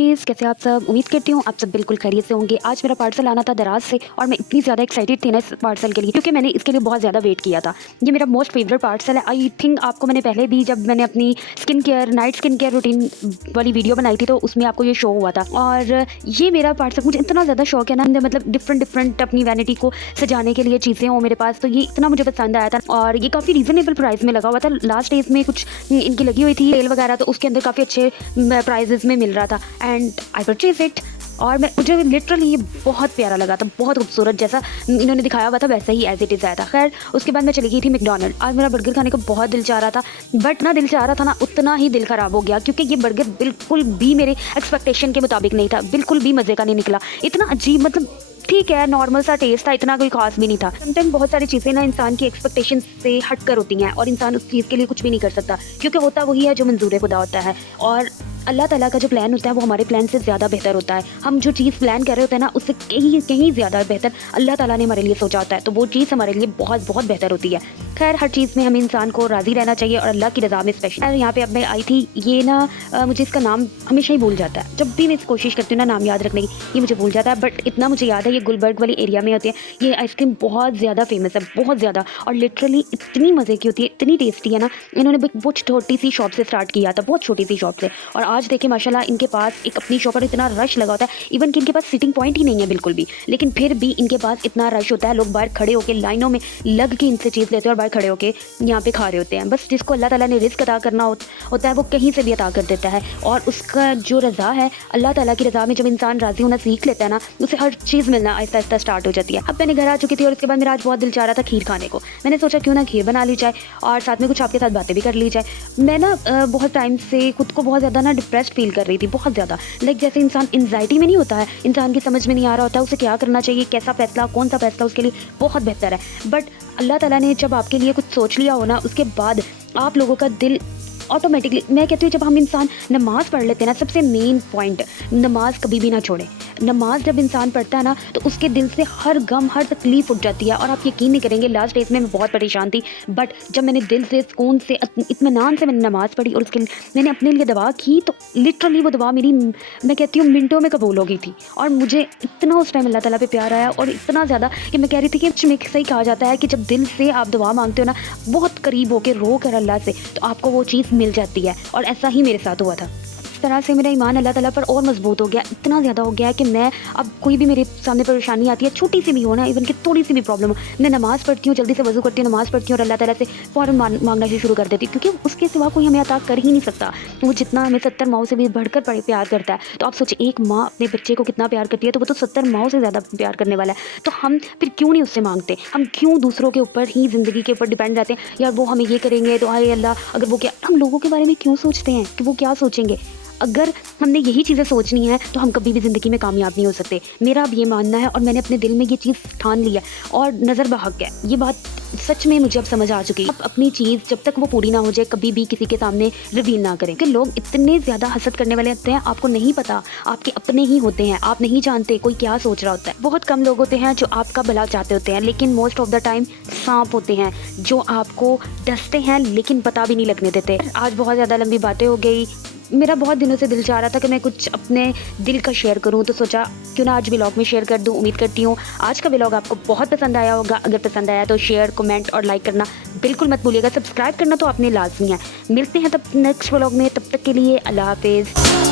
Cuties, कैसे आप सब? उम्मीद करती हूँ आप सब बिल्कुल खैरियत से होंगे। आज मेरा पार्सल आना था दराज से और मैं इतनी ज़्यादा एक्साइटेड थी ना इस पार्सल के लिए, क्योंकि मैंने इसके लिए बहुत ज़्यादा वेट किया था। ये मेरा मोस्ट फेवरेट पार्सल है। आई थिंक आपको मैंने पहले भी, जब मैंने अपनी नाइट स्किन केयर रूटीन वाली वीडियो बनाई थी, तो उसमें आपको ये शो हुआ था। और ये मेरा पार्सल, मुझे इतना ज़्यादा शौक है ना, मतलब डिफरेंट अपनी वैनिटी को सजाने के लिए चीज़ें हो मेरे पास, तो ये इतना मुझे पसंद आया था। और ये काफ़ी रीजनेबल प्राइस में लगा हुआ था। लास्ट डेज में कुछ इनकी लगी हुई थी सेल वगैरह, तो उसके अंदर काफ़ी अच्छे प्राइजेस में मिल रहा था एंड आई परचेज इट। और मुझे लिटरली ये बहुत प्यारा लगा था, बहुत खूबसूरत, जैसा इन्होंने दिखाया हुआ था वैसा ही एज इट इज़ आया था। खैर उसके बाद मैं चली गई थी मैकडॉनल्ड। आज मेरा बर्गर खाने को बहुत दिल चाह रहा था, बट ना दिल चाह रहा था ना, उतना ही दिल ख़राब हो गया, क्योंकि ये बर्गर बिल्कुल भी मेरे एक्सपेक्टेशन के मुताबिक नहीं था, बिल्कुल भी मज़े का नहीं निकला। इतना अजीब, मतलब ठीक है नॉर्मल सा टेस्ट था, इतना कोई खास भी नहीं था। समटाइम बहुत सारी चीज़ें ना इंसान की एक्सपेक्टेशन से हट कर होती हैं और इंसान उस चीज़ के लिए कुछ भी नहीं कर सकता, क्योंकि होता वही है जो मंजूर खुदा होता है। और अल्लाह ताला का जो प्लान होता है वो हमारे प्लान से ज़्यादा बेहतर होता है। हम जो चीज़ प्लान कर रहे होते हैं ना, उससे कहीं ज़्यादा बेहतर अल्लाह ताला ने हमारे लिए सोचा होता है, तो वो चीज़ हमारे लिए बहुत बहुत बेहतर होती है। खैर हर चीज़ में हमें इंसान को राज़ी रहना चाहिए और अल्लाह की रज़ा में स्पेशल। यहाँ पे अब मैं आई थी, ये ना मुझे इसका नाम हमेशा ही भूल जाता है। जब भी मैं कोशिश करती हूँ ना नाम याद रखने की, ये मुझे भूल जाता है, बट इतना मुझे याद है ये गुलबर्ग वाली एरिया में होती है। ये आइसक्रीम बहुत ज़्यादा फेमस है, बहुत ज़्यादा, और लिटरली इतनी मज़े की होती है, इतनी टेस्टी है ना। इन्होंने बहुत छोटी सी शॉप से स्टार्ट किया था, बहुत छोटी सी शॉप से, और आज देखिए माशाल्लाह इनके पास एक अपनी शॉप पर इतना रश लगा होता है। इवन कि इनके पास सिटिंग पॉइंट ही नहीं है बिल्कुल भी, लेकिन फिर भी इनके पास इतना रश होता है। लोग बाहर खड़े होकर लाइनों में लग के इनसे चीज़ लेते हैं और बाहर खड़े होकर यहाँ पे खा रहे होते हैं। बस जिसको अल्लाह ताला ने रिस्क अता करना होता है वो कहीं से भी अता कर देता है, और उसका जो रज़ा है, अल्लाह ताला की रज़ा में जब इंसान राज़ी होना सीख लेता है ना, उसे हर चीज़ मिलना आहिस्ता आहिस्ता स्टार्ट हो जाती है। अब मैंने घर आ चुकी थी और उसके बाद मेरा आज बहुत दिल चाह रहा था खीर खाने को। मैंने सोचा क्यों ना खीर बना ली जाए और साथ में कुछ आपके साथ बातें भी कर ली जाए। मैं ना बहुत टाइम से खुद को बहुत ज़्यादा ना डिप्रेस्ड फील कर रही थी, बहुत ज़्यादा। लाइक जैसे इंसान एंजाइटी में नहीं होता है, इंसान की समझ में नहीं आ रहा होता उसे क्या करना चाहिए, कैसा फैसला, कौन सा फैसला उसके लिए बहुत बेहतर है। बट अल्लाह ताला ने जब आपके लिए कुछ सोच लिया हो ना, उसके बाद आप लोगों का दिल ऑटोमेटिकली, मैं कहती हूँ जब हम इंसान नमाज़ पढ़ लेते हैं ना, सबसे मेन पॉइंट, नमाज कभी भी ना छोड़े। नमाज जब इंसान पढ़ता है ना, तो उसके दिल से हर गम, हर तकलीफ़ उठ जाती है। और आप यकीन नहीं करेंगे, लास्ट डेज में मैं बहुत परेशान थी, बट जब मैंने दिल से, सुकून से, इत्मीनान से मैंने नमाज़ पढ़ी और उसके मैंने अपने लिए दुआ की, तो लिटरली वो दुआ मेरी, मैं कहती हूँ मिनटों में कबूल हो गई थी। और मुझे इतना उस टाइम अल्लाह ताला पे प्यार आया, और इतना ज़्यादा कि मैं कह रही थी कि में सही कहा जाता है कि जब दिल से आप दुआ मांगते हो ना, बहुत करीब होकर रो कर अल्लाह से, तो आपको वो चीज़ मिल जाती है। और ऐसा ही मेरे साथ हुआ था। इस तरह से मेरा ईमान अल्लाह ताला पर और मजबूत हो गया, इतना ज़्यादा हो गया है कि मैं अब कोई भी मेरे सामने परेशानी आती है, छोटी सी भी हो ना, इवन कि थोड़ी सी भी प्रॉब्लम हो, मैं नमाज़ पढ़ती हूँ, जल्दी से वज़ू करती हूँ, नमाज़ पढ़ती हूँ और अल्लाह ताला से फ़ौरन मांगना शुरू कर देती हूँ, क्योंकि उसके सिवा कोई हमें अता कर ही नहीं सकता। वो जितना हमें 70 माओं से भी बढ़कर प्यार करता है, तो आप सोचिए एक माँ अपने बच्चे को कितना प्यार करती है, तो वो तो 70 माओं से ज़्यादा प्यार करने वाला है। तो हम फिर क्यों नहीं उससे मांगते? हम क्यों दूसरों के ऊपर ही, ज़िंदगी के ऊपर डिपेंड रहते हैं, यार वो हमें ये करेंगे तो हाय अल्लाह, अगर वो क्या, हम लोगों के बारे में क्यों सोचते हैं कि वो क्या सोचेंगे? अगर हमने यही चीज़ें सोचनी है तो हम कभी भी ज़िंदगी में कामयाब नहीं हो सकते। मेरा अब ये मानना है और मैंने अपने दिल में ये चीज़ ठान ली है, और नज़र बहक है, ये बात सच में मुझे अब समझ आ चुकी है। अब अपनी चीज़ जब तक वो पूरी ना हो जाए, कभी भी किसी के सामने रिवील ना करें, क्योंकि लोग इतने ज़्यादा हसद करने वाले होते हैं, आपको नहीं पता, आपके अपने ही होते हैं, आप नहीं जानते कोई क्या सोच रहा होता है। बहुत कम लोग होते हैं जो आपका भला चाहते होते हैं, लेकिन मोस्ट ऑफ द टाइम सांप होते हैं जो आपको डसते हैं लेकिन पता भी नहीं लगने देते। आज बहुत ज़्यादा लंबी बातें हो गई। मेरा बहुत दिनों से दिल चाह रहा था कि मैं कुछ अपने दिल का शेयर करूं, तो सोचा क्यों ना आज व्लॉग में शेयर कर दूं। उम्मीद करती हूं आज का व्लॉग आपको बहुत पसंद आया होगा। अगर पसंद आया तो शेयर, कमेंट और लाइक करना बिल्कुल मत भूलिएगा। सब्सक्राइब करना तो आपने लाजमी है। मिलते हैं तब नेक्स्ट व्लॉग में, तब तक के लिए अल्लाह हाफिज़।